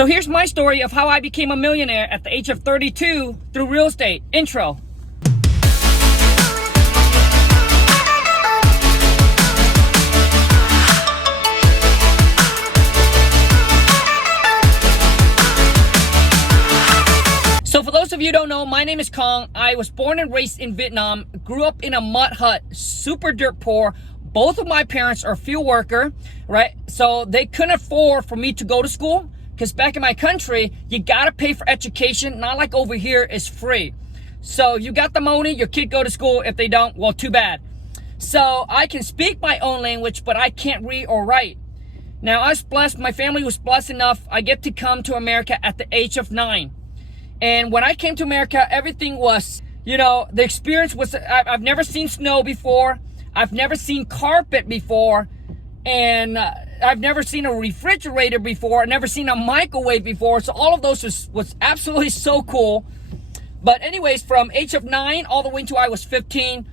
So here's my story of how I became a millionaire at the age of 32 through real estate. Intro. So for those of you who don't know, my name is Khang. I was born and raised in Vietnam, grew up in a mud hut, super dirt poor. Both of my parents are field worker, right? So they couldn't afford for me to go to school, because back in my country, you gotta pay for education. Not like over here, it's free. So you got the money, your kid go to school. If they don't, well, too bad. So I can speak my own language, but I can't read or write. Now I was blessed, my family was blessed enough, I get to come to America at the age of 9. And when I came to America, everything was, the experience was, I've never seen snow before. I've never seen carpet before. And I've never seen a refrigerator before. I've never seen a microwave before. So all of those was absolutely so cool. But anyways, from age of 9 all the way until I was 15,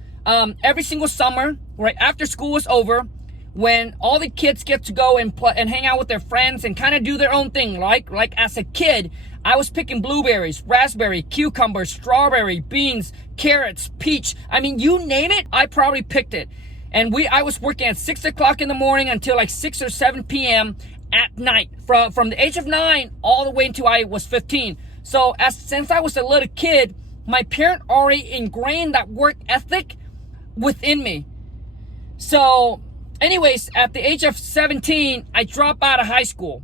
every single summer, right after school was over, when all the kids get to go and hang out with their friends and kind of do their own thing, like as a kid, I was picking blueberries, raspberry, cucumbers, strawberry, beans, carrots, peach. I mean, you name it, I probably picked it. And I was working at 6 o'clock in the morning until like 6 or 7 p.m. at night, from the age of 9 all the way until I was 15. So since I was a little kid, my parent already ingrained that work ethic within me. So anyways, at the age of 17, I dropped out of high school.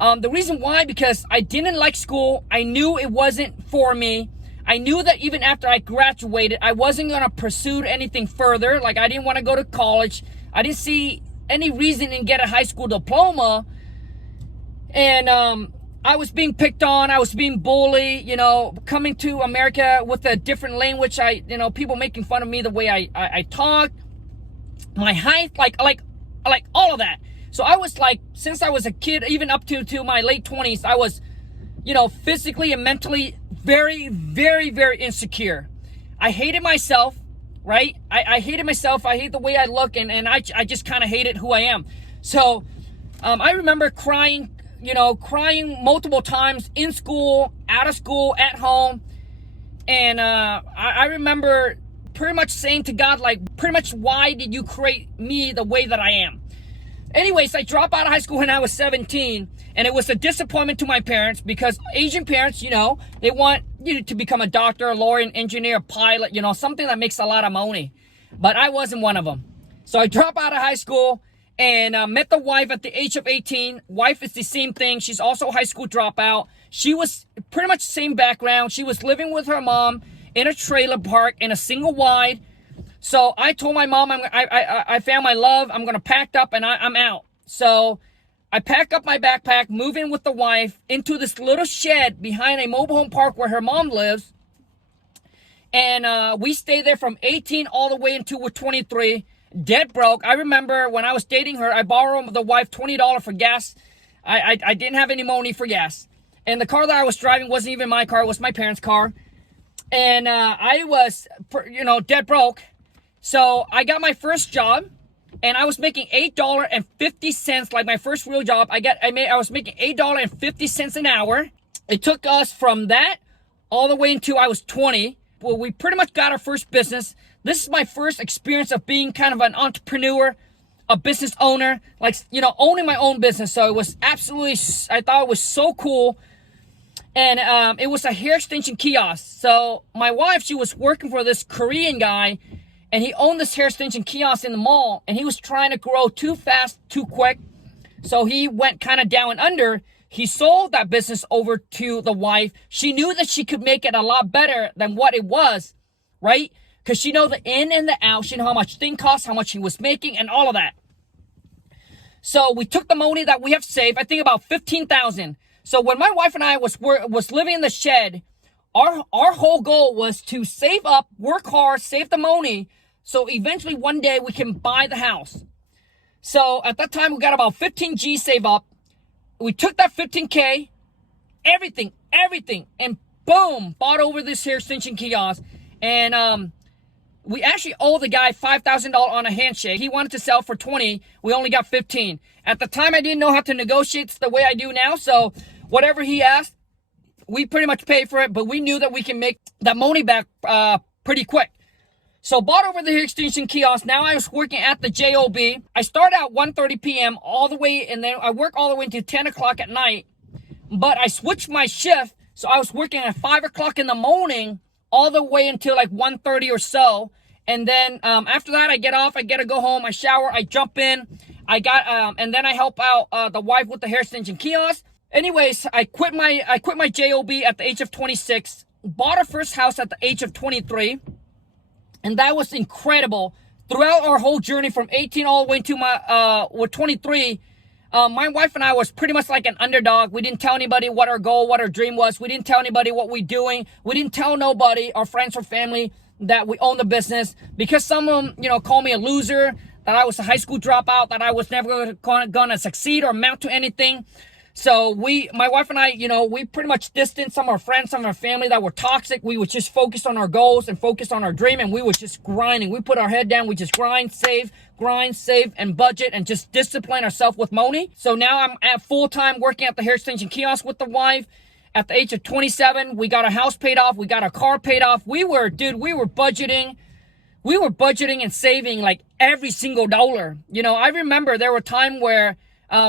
The reason why, because I didn't like school. I knew it wasn't for me. I knew that even after I graduated, I wasn't going to pursue anything further. Like, I didn't want to go to college. I didn't see any reason in get a high school diploma. And I was being picked on. I was being bullied, coming to America with a different language. People making fun of me, the way I talk, my height, like all of that. So I was like, since I was a kid, even up to my late 20s, I was, physically and mentally very, very, very insecure. I hated myself, right? I hated myself. I hate the way I look, and I just kind of hated who I am. So I remember crying multiple times in school, out of school, at home. And I remember pretty much saying to God, like, pretty much, why did you create me the way that I am? Anyways, I dropped out of high school when I was 17, and it was a disappointment to my parents, because Asian parents, they want you to become a doctor, a lawyer, an engineer, a pilot, something that makes a lot of money. But I wasn't one of them. So I dropped out of high school and met the wife at the age of 18. Wife is the same thing. She's also a high school dropout. She was pretty much the same background. She was living with her mom in a trailer park in a single wide. So I told my mom, I found my love. I'm going to pack up and I'm out. So I pack up my backpack, move in with the wife into this little shed behind a mobile home park where her mom lives. And we stayed there from 18 all the way until we're 23, dead broke. I remember when I was dating her, I borrowed the wife $20 for gas. I didn't have any money for gas. And the car that I was driving wasn't even my car. It was my parents' car. And I was, dead broke. So I got my first job, and I was making $8.50, like my first real job. I was making $8.50 an hour. It took us from that all the way until I was 20. Well, we pretty much got our first business. This is my first experience of being kind of an entrepreneur, a business owner, like, owning my own business. So it was absolutely, I thought it was so cool. And it was a hair extension kiosk. So my wife, she was working for this Korean guy, and he owned this hair extension kiosk in the mall, and he was trying to grow too fast, too quick. So he went kind of down and under. He sold that business over to the wife. She knew that she could make it a lot better than what it was, right? Because she know the in and the out. She know how much thing cost, how much he was making, and all of that. So we took the money that we have saved, I think about $15,000. So when my wife and I was living in the shed, our whole goal was to save up, work hard, save the money, so eventually one day we can buy the house. So at that time, we got about 15 G save up. We took that 15K, everything, and boom, bought over this hair extension kiosk. And we actually owe the guy $5,000 on a handshake. He wanted to sell for 20. We only got 15. At the time, I didn't know how to negotiate the way I do now. So whatever he asked, we pretty much paid for it, but we knew that we can make that money back pretty quick. So bought over the hair extension kiosk. Now I was working at the JOB. I start at 1:30 p.m. all the way, and then I work all the way until 10 o'clock at night. But I switched my shift, so I was working at 5 o'clock in the morning all the way until like 1:30 or so. And then after that, I get off, I get to go home, I shower, I jump in. And then I help out the wife with the hair extension kiosk. Anyways, I quit my JOB at the age of 26, bought our first house at the age of 23, and that was incredible. Throughout our whole journey from 18 all the way to with 23, my wife and I was pretty much like an underdog. We didn't tell anybody what our goal, what our dream was. We didn't tell anybody what we're doing. We didn't tell nobody, our friends or family, that we own the business, because some of them, call me a loser, that I was a high school dropout, that I was never gonna succeed or amount to anything. So my wife and I, we pretty much distanced some of our friends, some of our family that were toxic. We would just focus on our goals and focus on our dream, and we were just grinding. We put our head down. We just grind, save, and budget, and just discipline ourselves with money. So now I'm at full-time working at the hair extension kiosk with the wife. At the age of 27, we got a house paid off. We got a car paid off. We were budgeting. We were budgeting and saving like every single dollar. I remember there were times where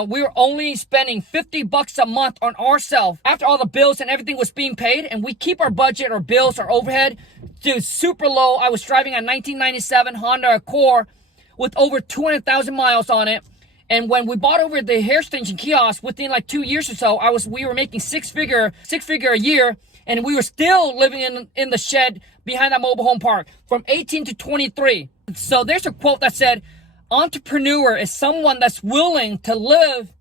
we were only spending $50 a month on ourselves after all the bills and everything was being paid, and we keep our budget, our bills, our overhead to super low. I was driving a 1997 Honda Accord with over 200,000 miles on it. And when we bought over the hair extension kiosk, within like 2 years or so, we were making six figure a year, and we were still living in the shed behind that mobile home park from 18 to 23. So there's a quote that said, entrepreneur is someone that's willing to live,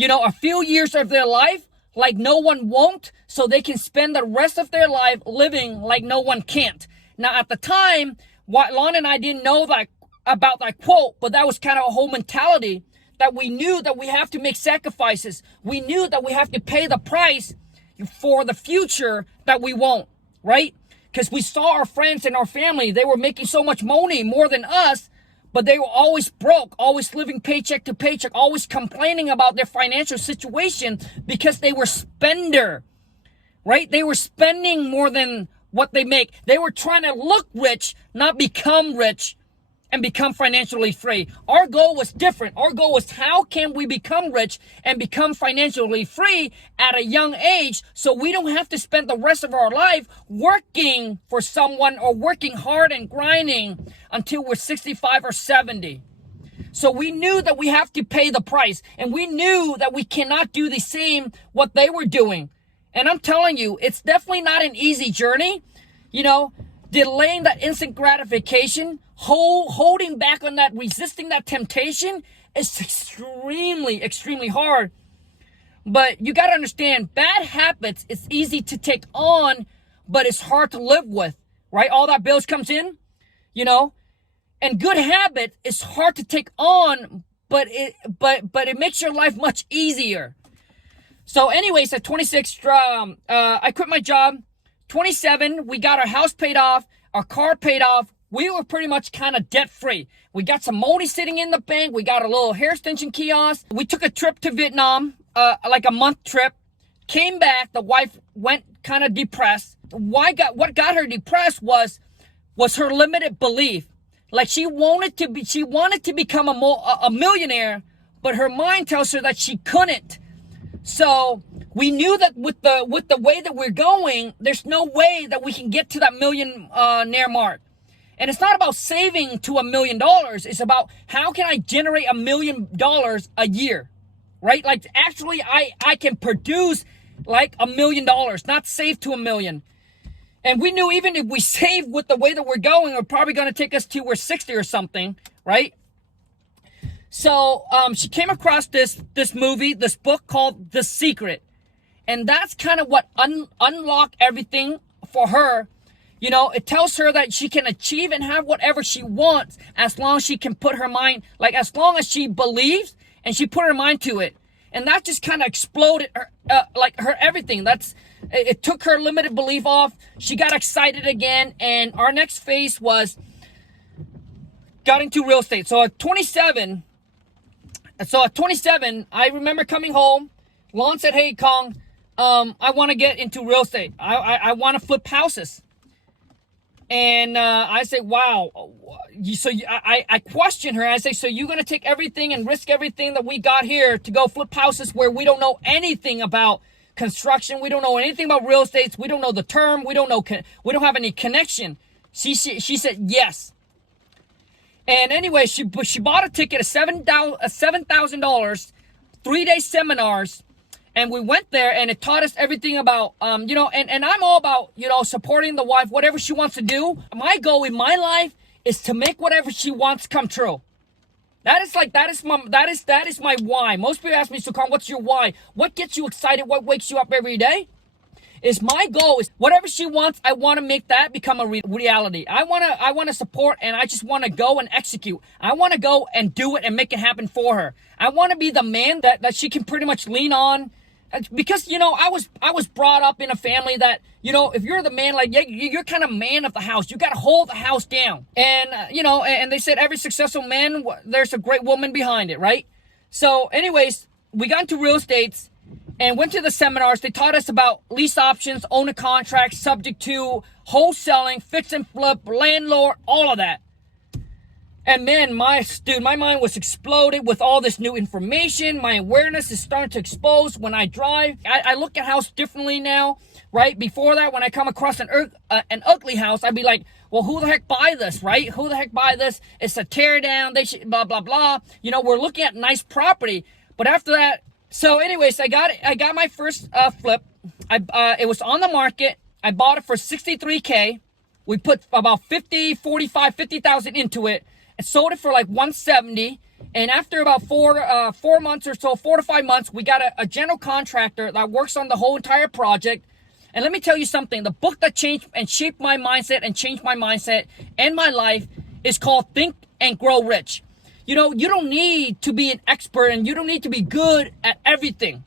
a few years of their life like no one won't, so they can spend the rest of their life living like no one can't. Now, at the time, Lon and I didn't know about that quote, but that was kind of a whole mentality, that we knew that we have to make sacrifices. We knew that we have to pay the price for the future that we won't, right? Because we saw our friends and our family, they were making so much money, more than us, but they were always broke, always living paycheck to paycheck, always complaining about their financial situation because they were spender, right? They were spending more than what they make. They were trying to look rich, not become rich and become financially free. Our goal was different. Our goal was, how can we become rich and become financially free at a young age, so we don't have to spend the rest of our life working for someone or working hard and grinding until we're 65 or 70. So we knew that we have to pay the price, and we knew that we cannot do the same what they were doing. And I'm telling you, it's definitely not an easy journey. Delaying that instant gratification, holding back on that, resisting that temptation is extremely, extremely hard. But you got to understand, bad habits is easy to take on, but it's hard to live with, right? All that bills comes in, and good habit is hard to take on, but it makes your life much easier. So anyways, at 26, I quit my job. 27, we got our house paid off, our car paid off. We were pretty much kind of debt free. We got some money sitting in the bank. We got a little hair extension kiosk. We took a trip to Vietnam, like a month trip. Came back. The wife went kind of depressed. What got her depressed was her limited belief. Like she wanted to become a millionaire, but her mind tells her that she couldn't. So we knew that with the way that we're going, there's no way that we can get to that millionaire mark. And it's not about saving to $1 million. It's about, how can I generate $1 million a year, right? Like actually I can produce like $1 million, not save to $1 million. And we knew even if we save with the way that we're going, we're probably going to take us to we're 60 or something, right? So she came across this book called The Secret. And that's kind of what unlocked everything for her. It tells her that she can achieve and have whatever she wants as long as she can put her mind, as long as she believes and she put her mind to it. And that just kind of exploded her everything. It took her limited belief off. She got excited again. And our next phase got into real estate. So at 27, I remember coming home. Lon said, "Hey, Khang, I want to get into real estate. I want to flip houses. And I say, wow. I question her. I say, so you're going to take everything and risk everything that we got here to go flip houses where we don't know anything about construction. We don't know anything about real estate. We don't know the term. We don't have any connection. She said yes. And anyway, she bought a ticket of $7,000, 3-day seminars. And we went there, and it taught us everything about, and I'm all about, supporting the wife, whatever she wants to do. My goal in my life is to make whatever she wants come true. That is my why. Most people ask me, so Khang, what's your why? What gets you excited? What wakes you up every day? Is my goal is whatever she wants, I want to make that become a reality. I want to support, and I just want to go and execute. I want to go and do it and make it happen for her. I want to be the man that she can pretty much lean on. Because, I was brought up in a family that, if you're the man, like, you're kind of man of the house. You got to hold the house down. And, and they said every successful man, there's a great woman behind it, right? So anyways, we got into real estate and went to the seminars. They taught us about lease options, owner contracts, subject to, wholesaling, fix and flip, landlord, all of that. And man, my mind was exploded with all this new information. My awareness is starting to expose when I drive. I look at house differently now, right? Before that, when I come across an ugly house, I'd be like, well, who the heck buy this, right? Who the heck buy this? It's a tear down. They should blah, blah, blah. We're looking at nice property. But after that, so anyways, I got my first flip. It was on the market. I bought it for $63K. We put about 50,000 into it. I sold it for like $170, and after about 4 months or so, 4 to 5 months, we got a general contractor that works on the whole entire project. And let me tell you something, the book that changed and shaped my mindset and changed my mindset and my life is called Think and Grow Rich. You don't need to be an expert, and you don't need to be good at everything.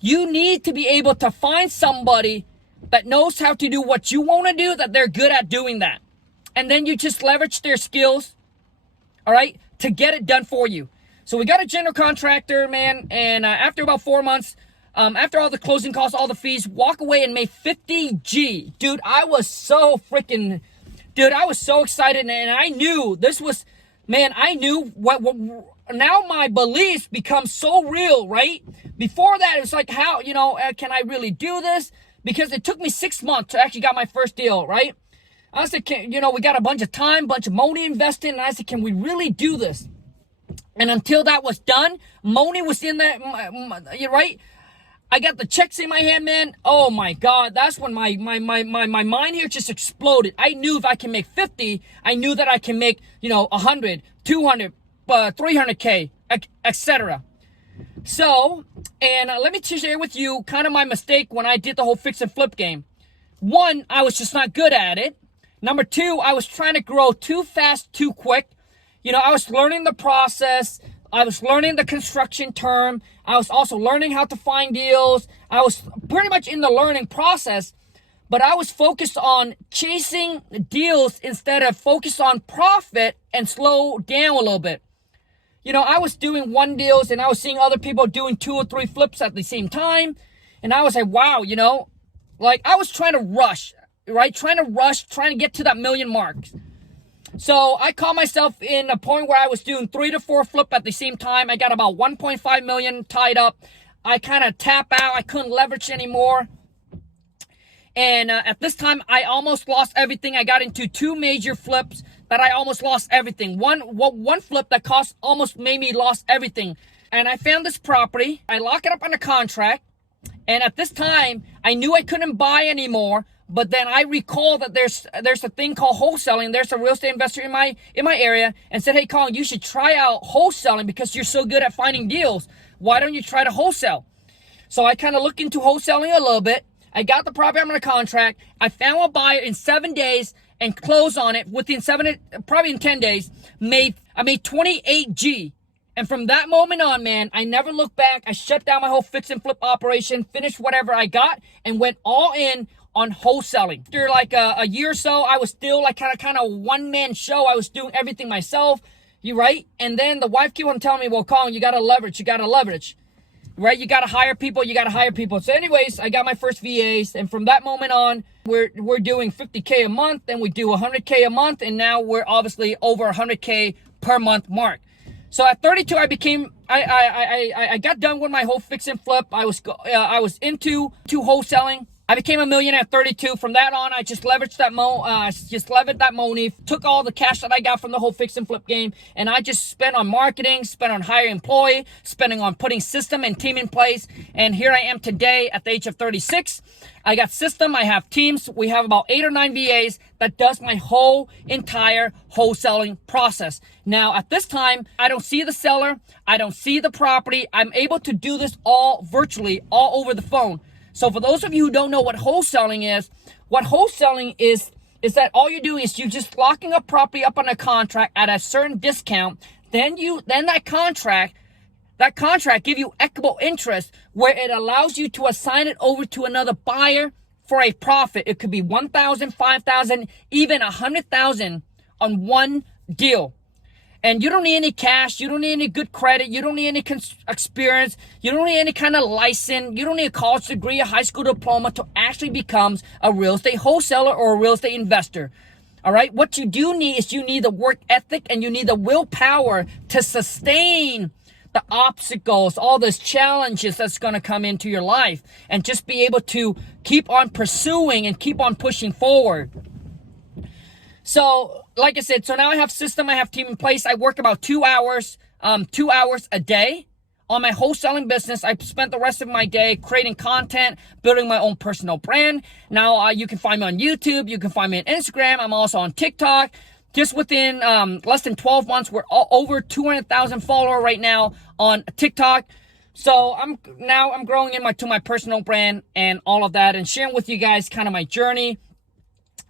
You need to be able to find somebody that knows how to do what you want to do, that they're good at doing that. And then you just leverage their skills, all right, to get it done for you. So we got a general contractor, man, and after about 4 months, after all the closing costs, all the fees, walk away and made 50G. Dude, I was so excited, and I knew this was, man, I knew what now my beliefs become so real, right? Before that, it was like, how, can I really do this? Because it took me 6 months to actually get my first deal, right? I said, we got a bunch of time, bunch of money invested, and I said, can we really do this? And until that was done, money was in there, you're right? I got the checks in my hand, man. Oh my God, that's when my mind here just exploded. I knew if I can make 50, I knew that I can make, 100, 200, 300K, etc. So, and let me share with you kind of my mistake when I did the whole fix and flip game. One, I was just not good at it. Number two, I was trying to grow too fast, too quick. I was learning the process. I was learning the construction term. I was also learning how to find deals. I was pretty much in the learning process, but I was focused on chasing deals instead of focused on profit and slow down a little bit. I was doing one deals, and I was seeing other people doing 2 or 3 flips at the same time. And I was like, wow, like I was trying to rush, right? Trying to get to that million mark. So I caught myself in a point where I was doing 3 to 4 flip at the same time. I got about 1.5 million tied up. I kind of tap out. I couldn't leverage anymore. And at this time, I almost lost everything. I got into 2 major flips that I almost lost everything. One flip that almost made me lost everything. And I found this property. I lock it up on a contract. And at this time, I knew I couldn't buy anymore. But then I recall that there's a thing called wholesaling. There's a real estate investor in my area and said, hey, Khang, you should try out wholesaling because you're so good at finding deals. Why don't you try to wholesale? So I kind of looked into wholesaling a little bit. I got the property on a contract. I found a buyer in 7 days and closed on it within probably in 10 days. I made 28G. And from that moment on, man, I never looked back. I shut down my whole fix and flip operation, finished whatever I got, and went all in on wholesaling. After like a year or so, I was still like kind of one-man show. I was doing everything myself, right? And then the wife kept on telling me, well, Khang, you got to leverage. right? You got to hire people. So anyways, I got my first VAs. And from that moment on, we're doing 50K a month. Then we do 100K a month. And now we're obviously over 100K per month mark. So at 32, I got done with my whole fix and flip. I was into wholesaling. I became a millionaire at 32. From that on, I just leveraged that money, took all the cash that I got from the whole fix and flip game, and I just spent on marketing, spent on hiring employee, spending on putting system and team in place. And here I am today at the age of 36. I got system, I have teams. We have about 8 or 9 VAs that does my whole entire wholesaling process. Now, at this time, I don't see the seller. I don't see the property. I'm able to do this all virtually, all over the phone. So for those of you who don't know what wholesaling is that all you're doing is you're just locking a property up on a contract at a certain discount. Then that contract give you equitable interest where it allows you to assign it over to another buyer for a profit. It could be 1,000, 5,000, even 100,000 on one deal. And you don't need any cash. You don't need any good credit. You don't need any experience. You don't need any kind of license. You don't need a college degree, a high school diploma to actually become a real estate wholesaler or a real estate investor. All right. What you do need is you need the work ethic and you need the willpower to sustain the obstacles, all those challenges that's going to come into your life, and just be able to keep on pursuing and keep on pushing forward. So, like I said, so now I have system, I have team in place. I work about 2 hours a day on my wholesaling business. I spent the rest of my day creating content, building my own personal brand. Now, you can find me on YouTube. You can find me on Instagram. I'm also on TikTok. Just within less than 12 months, we're over 200,000 followers right now on TikTok. So I'm growing to my personal brand and all of that, and sharing with you guys kind of my journey.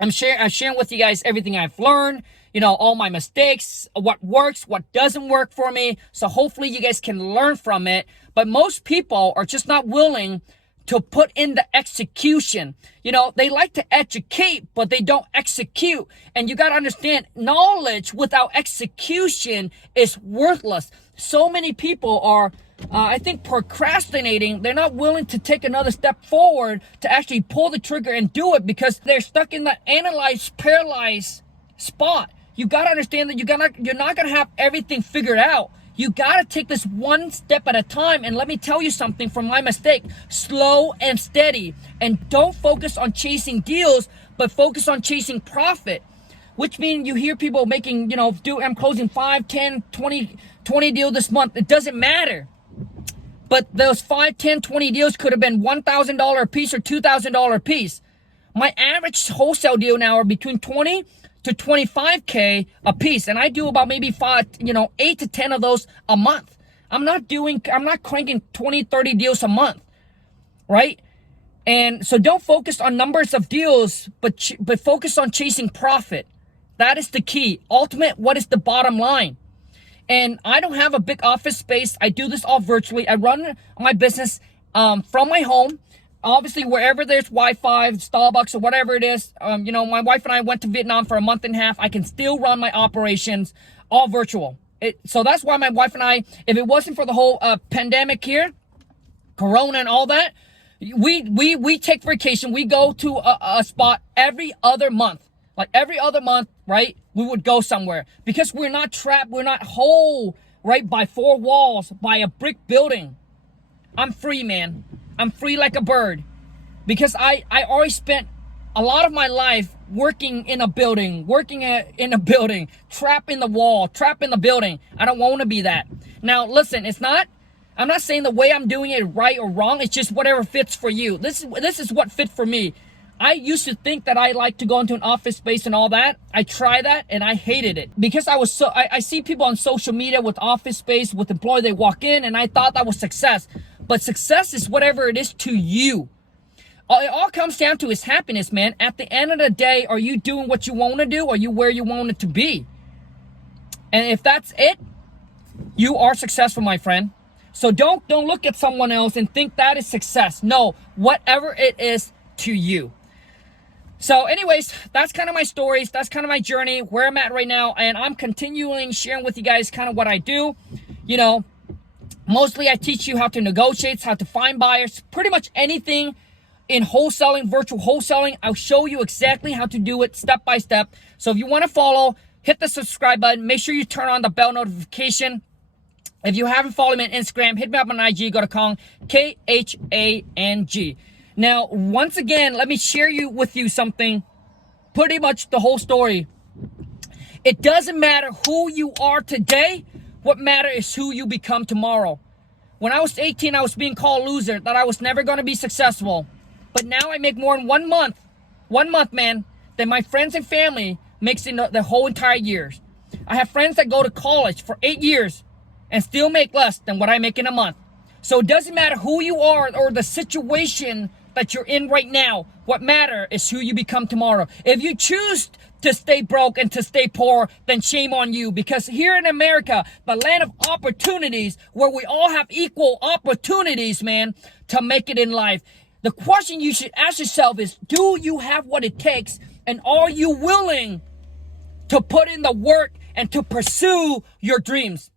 I'm sharing with you guys everything I've learned, all my mistakes, what works, what doesn't work for me. So hopefully you guys can learn from it. But most people are just not willing to put in the execution. They like to educate, but they don't execute. And you got to understand, knowledge without execution is worthless. So many people are, I think, procrastinating. They're not willing to take another step forward to actually pull the trigger and do it because they're stuck in the analyze, paralyze spot. You got to understand that you're not going to have everything figured out. You got to take this one step at a time. And let me tell you something from my mistake. Slow and steady. And don't focus on chasing deals, but focus on chasing profit. Which means you hear people making, I'm closing 5, 10, 20 deals this month. It doesn't matter. But those 5, 10, 20 deals could have been $1,000 a piece or $2,000 a piece. My average wholesale deal now are between 20 to 25K a piece. And I do about maybe 8 to 10 of those a month. I'm not cranking 20, 30 deals a month, right? And so don't focus on numbers of deals, but focus on chasing profit. That is the key. Ultimate, what is the bottom line? And I don't have a big office space. I do this all virtually. I run my business from my home. Obviously, wherever there's Wi-Fi, Starbucks, or whatever it is, my wife and I went to Vietnam for a month and a half. I can still run my operations all virtual. So that's why my wife and I, if it wasn't for the whole pandemic here, Corona and all that, we take vacation. We go to a spot every other month. Like every other month, right? We would go somewhere because we're not trapped. We're not whole, right? By 4 walls, by a brick building. I'm free, man. I'm free like a bird because I always spent a lot of my life working in a building, trapped in the wall, trapped in the building. I don't want to be that. Now, listen, I'm not saying the way I'm doing it right or wrong. It's just whatever fits for you. This is what fit for me. I used to think that I like to go into an office space and all that. I tried that and I hated it because I see people on social media with office space, with employee, they walk in and I thought that was success. But success is whatever it is to you. It all comes down to is happiness, man. At the end of the day, are you doing what you want to do? Or are you where you want it to be? And if that's it, you are successful, my friend. So don't look at someone else and think that is success. No, whatever it is to you. So anyways, that's kind of my stories. That's kind of my journey, where I'm at right now. And I'm continuing sharing with you guys kind of what I do. Mostly I teach you how to negotiate, how to find buyers, pretty much anything in wholesaling, virtual wholesaling. I'll show you exactly how to do it step by step. So if you want to follow, hit the subscribe button. Make sure you turn on the bell notification. If you haven't followed me on Instagram, hit me up on IG. Go to Khang, Khang. Now, once again, let me share with you something, pretty much the whole story. It doesn't matter who you are today. What matters is who you become tomorrow. When I was 18, I was being called loser, that I was never going to be successful. But now I make more in 1 month, man, than my friends and family makes in the whole entire year. I have friends that go to college for 8 years and still make less than what I make in a month. So it doesn't matter who you are or the situation that you're in right now. What matters is who you become tomorrow. If you choose to stay broke and to stay poor, then shame on you. Because here in America, the land of opportunities, where we all have equal opportunities, man, to make it in life. The question you should ask yourself is, do you have what it takes? And are you willing to put in the work and to pursue your dreams?